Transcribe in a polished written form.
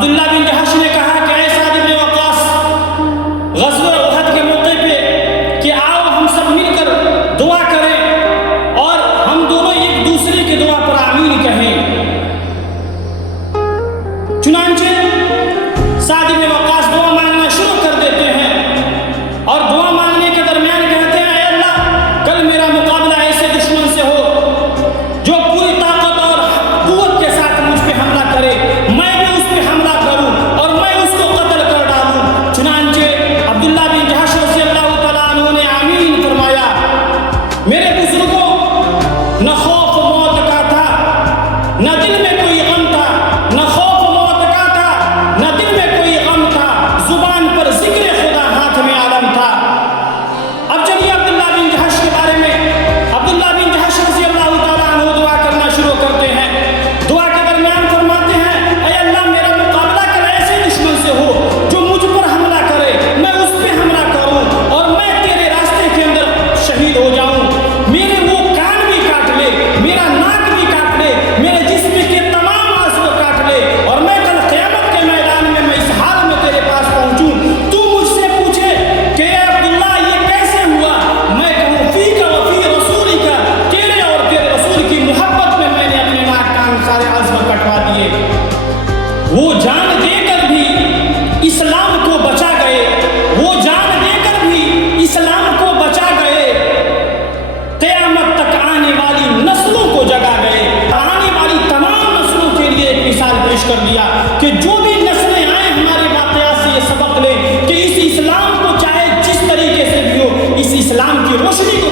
عبداللہ بن جہش نے کہا کہ اے سعد بن وقاص، غزوہ احد کے موقع پہ کہ آؤ ہم سب مل کر دعا کریں اور ہم دونوں ایک دوسرے کی دعا پر آمین کہیں۔ چنانچہ سعد بن وقاص دعا مانگنا شروع کر دیتے ہیں اور دعا مانگنے کے درمیان کہتے ہیں اے اللہ، کل میرا مقابلہ ایسے دشمن سے ہو جو پوری طاقت اور قوت کے ساتھ مجھ پہ حملہ کرے، میں بھی اس پہ حملہ کروں اور میں اس کو قتل کر ڈالوں۔ چنانچہ عبداللہ بن جہش رضی اللہ تعالیٰ عنہ نے آمین فرمایا۔ میرے بزرگوں، نہ خوف موت کا تھا، نہ دل میں کوئی غم تھا، نہ خوف موت کا تھا، نہ دل میں کوئی غم تھا، زبان پر ذکر خدا، ہاتھ میں علم تھا۔ اب چلیے عبداللہ بن جہش کے بارے میں، عبداللہ بن جہش رضی اللہ تعالیٰ عنہ دعا کرنا شروع کرتے ہیں۔ دعا کے درمیان فرماتے ہیں اے اللہ، میرا مقابلہ کر ایسے دشمن سے ہو جو مجھ پر حملہ کرے، میں اس پہ حملہ کروں اور میں تیرے راستے کے اندر شہید ہو جاؤں۔ میرے وہ کان بھی کاٹ لے، میرا ناک بھی کاٹ لے، میرے جسم کے تمام اعضاء کاٹ لے، اور میں کل قیامت کے میدان میں اس حال میں تیرے پاس پہنچوں، تو مجھ سے پوچھے کہ اے عبداللہ یہ کیسے ہوا، میں کہوں فیک و فی رسولک، تیرے اور تیرے رسول کی محبت میں میں نے اپنے ناک کان سارے اعضاء کٹوا دیے۔ وہ جان دے کر بھی اسلام کو بچا گئے، وہ جان دے کر بھی اسلام کو بچا گئے، قیامت تک آنے والی نسلوں کو جگا گئے، آنے والی تمام نسلوں کے لیے ایک مثال پیش کر دیا کہ جو بھی نسلیں آئیں ہمارے واقعات سے یہ سبق لیں کہ اس اسلام کو چاہے جس طریقے سے بھی ہو، اس اسلام کی روشنی کو